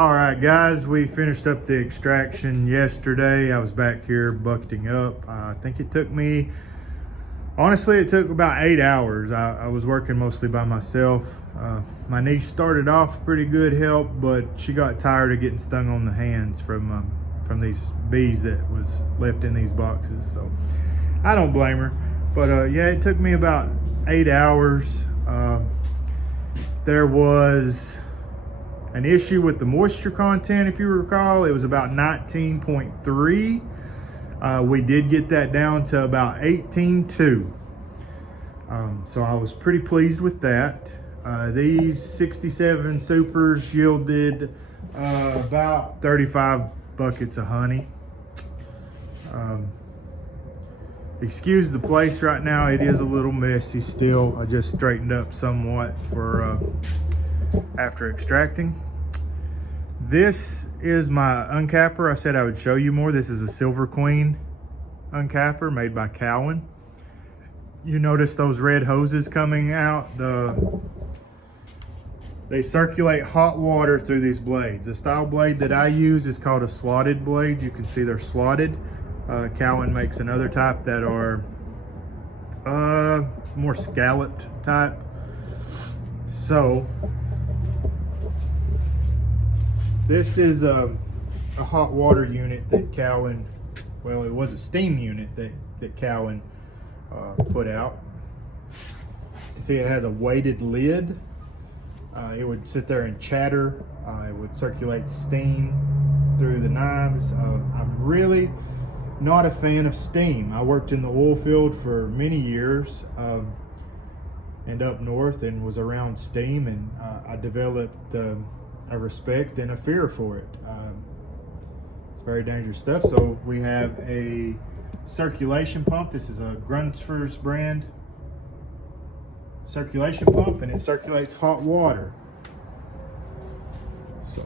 All right, guys, we finished up the extraction yesterday. I was back here bucketing up. I think it took me, honestly, it took about 8 hours. I was working mostly by myself. My niece started off pretty good help, but she got tired of getting stung on the hands from these bees that was left in these boxes. So I don't blame her. But yeah, it took me about 8 hours. There was an issue with the moisture content, if you recall. It was about 19.3. We did get that down to about 18.2. So I was pretty pleased with that. These 67 supers yielded about 35 buckets of honey. Excuse the place right now, it is a little messy still. I just straightened up somewhat for after extracting. This is my uncapper. I said I would show you more. This is a Silver Queen uncapper made by Cowan. You notice those red hoses coming out. They circulate hot water through these blades. The style blade that I use is called a slotted blade. You can see they're slotted. Cowan makes another type that are more scalloped type. So this is a hot water unit that Cowan, well, it was a steam unit that Cowan put out. You can see it has a weighted lid. It would sit there and chatter. It would circulate steam through the knives. I'm really not a fan of steam. I worked in the oil field for many years and up north and was around steam, and I developed a respect and a fear for it. It's very dangerous stuff. So we have a circulation pump. This is a Grunsfors brand circulation pump, and it circulates hot water. So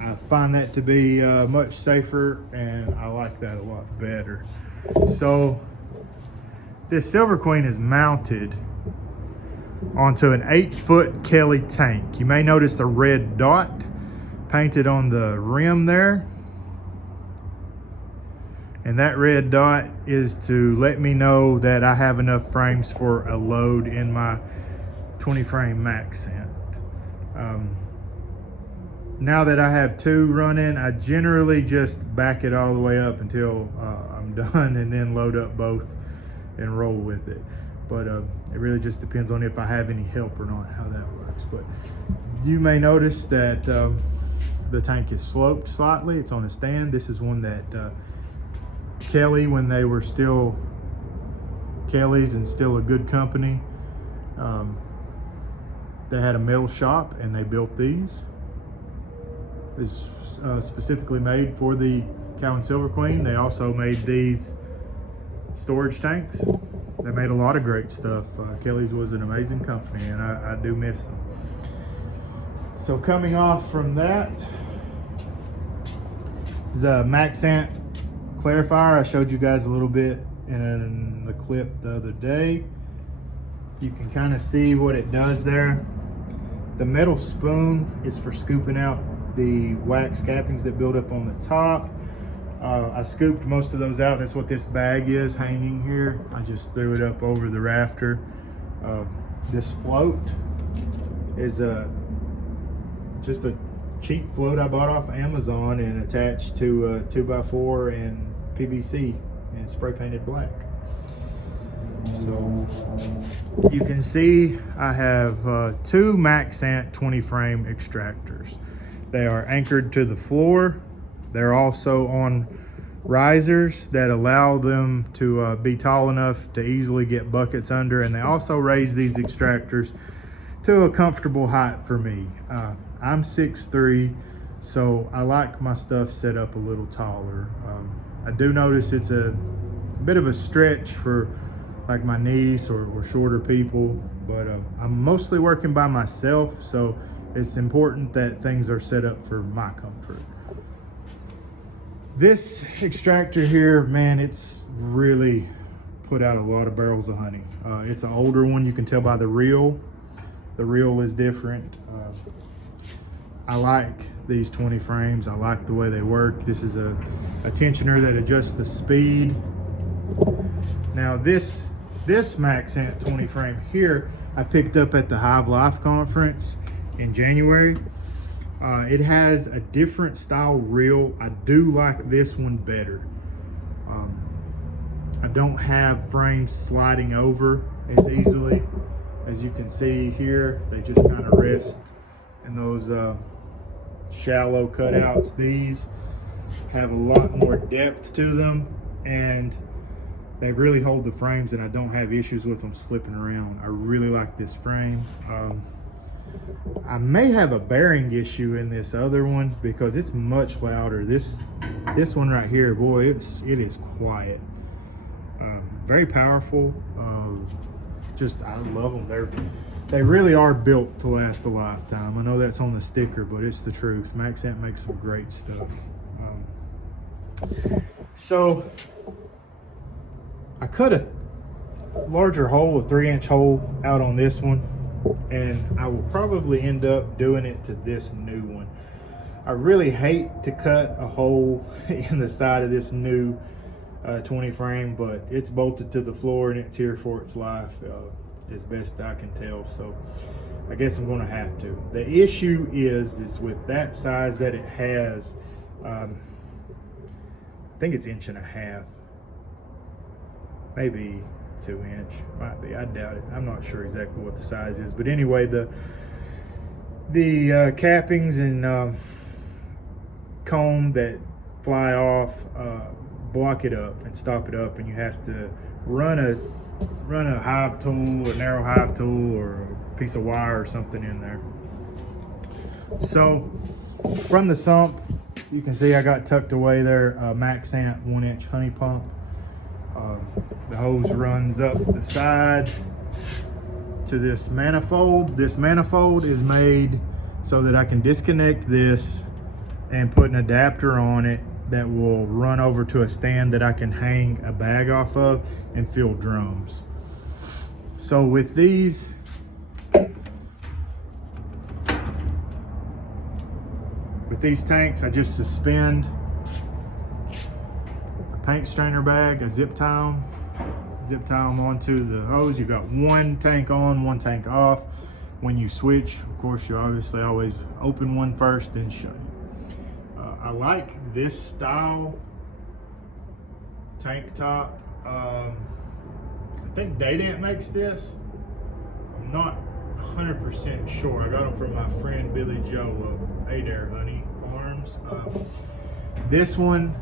I find that to be much safer, and I like that a lot better. So this Silver Queen is mounted onto an 8-foot Kelly tank. You may notice the red dot painted on the rim there. And that red dot is to let me know that I have enough frames for a load in my 20 frame Maxant. Now that I have 2 running, I generally just back it all the way up until I'm done, and then load up both and roll with it. But it really just depends on if I have any help or not, how that works. But you may notice that the tank is sloped slightly. It's on a stand. This is one that Kelly, when they were still Kelly's and still a good company, they had a metal shop and they built these. It's specifically made for the Cowan Silver Queen. They also made these storage tanks. They made a lot of great stuff. Kelly's was an amazing company, and I do miss them. So coming off from that is a Maxant Clarifier. I showed you guys a little bit in the clip the other day. You can kind of see what it does there. The metal spoon is for scooping out the wax cappings that build up on the top. I scooped most of those out. That's what this bag is hanging here. I just threw it up over the rafter. This float is just a cheap float I bought off Amazon and attached to a 2x4 and PVC and spray painted black. So you can see I have 2 Maxant 20 frame extractors. They are anchored to the floor. They're also on risers that allow them to be tall enough to easily get buckets under, and they also raise these extractors to a comfortable height for me. I'm 6'3", so I like my stuff set up a little taller. I do notice it's a bit of a stretch for like my niece or shorter people, but I'm mostly working by myself, so it's important that things are set up for my comfort. This extractor here, man, it's really put out a lot of barrels of honey. It's an older one, you can tell by the reel. The reel is different. I like these 20 frames. I like the way they work. This is a tensioner that adjusts the speed. Now this Maxant 20 frame here, I picked up at the Hive Life conference in January. It has a different style reel. I do like this one better. I don't have frames sliding over as easily. As you can see here, they just kind of rest in those shallow cutouts. These have a lot more depth to them, and they really hold the frames, and I don't have issues with them slipping around. I really like this frame. I may have a bearing issue in this other one because it's much louder. This one right here, boy, it is quiet. Very powerful. I love them. They really are built to last a lifetime. I know that's on the sticker, but it's the truth. Maxant makes some great stuff. So I cut a larger hole, a 3-inch hole out on this one, and I will probably end up doing it to this new one. I really hate to cut a hole in the side of this new 20 frame, but it's bolted to the floor and it's here for its life, as best I can tell. So I guess I'm going to have to. The issue is with that size that it has, I think it's 1.5 inches, maybe 2 inch, might be, I doubt it. I'm not sure exactly what the size is, but anyway, the cappings and comb that fly off block it up and stop it up, and you have to run a hive tool, a narrow hive tool, or a piece of wire or something in there. So from the sump, you can see I got tucked away there a Maxant 1-inch honey pump. The hose runs up the side to this manifold. This manifold is made so that I can disconnect this and put an adapter on it that will run over to a stand that I can hang a bag off of and fill drums. So with these tanks, I just suspend a paint strainer bag, a zip tie them onto the hose. You've got one tank on, one tank off. When you switch, of course, you obviously always open one first, then shut it. I like this style tank top. I think Daydent makes this. I'm not 100% sure. I got them from my friend Billy Joe of Adair Honey Farms. This one,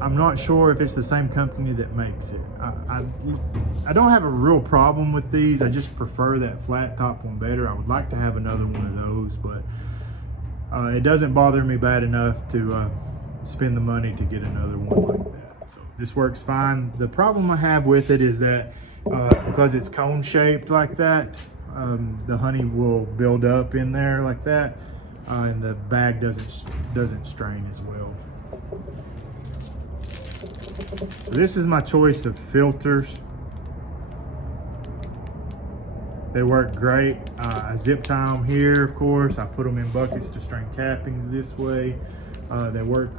I'm not sure if it's the same company that makes it. I don't have a real problem with these. I just prefer that flat top one better. I would like to have another one of those, but it doesn't bother me bad enough to spend the money to get another one like that. So this works fine. The problem I have with it is that because it's cone shaped like that, the honey will build up in there like that, and the bag doesn't strain as well. So this is my choice of filters. They work great. I zip tie them here, of course. I put them in buckets to strain cappings this way. They work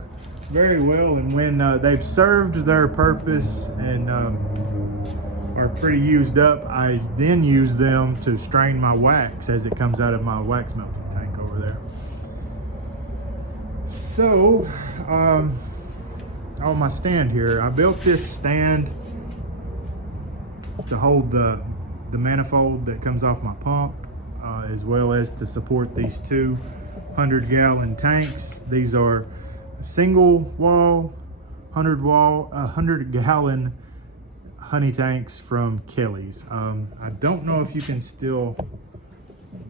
very well, and when they've served their purpose and are pretty used up, I then use them to strain my wax as it comes out of my wax melting tank over there. So, on my stand here, I built this stand to hold the manifold that comes off my pump, as well as to support these two 100-gallon tanks. These are single wall 100-gallon honey tanks from Kelly's. I don't know if you can still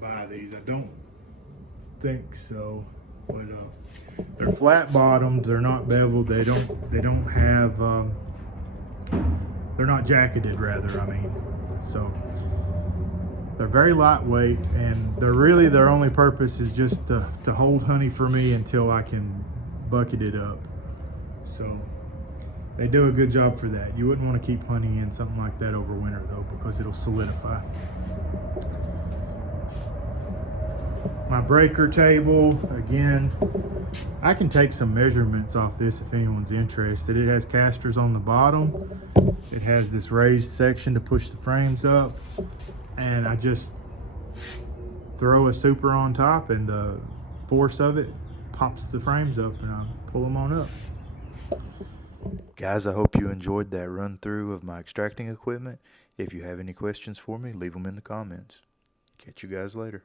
buy these. I don't think so, but they're flat bottomed. They're not beveled. They don't have. They're not jacketed, rather. I mean, so. They're very lightweight, and their only purpose is just to hold honey for me until I can bucket it up. So they do a good job for that. You wouldn't want to keep honey in something like that over winter though, because it'll solidify. my breaker table. Again, I can take some measurements off this if anyone's interested. It has casters on the bottom. It has this raised section to push the frames up, and I just throw a super on top, and the force of it pops the frames up, and I pull them on up. Guys, I hope you enjoyed that run through of my extracting equipment. If you have any questions for me, leave them in the comments. Catch you guys later.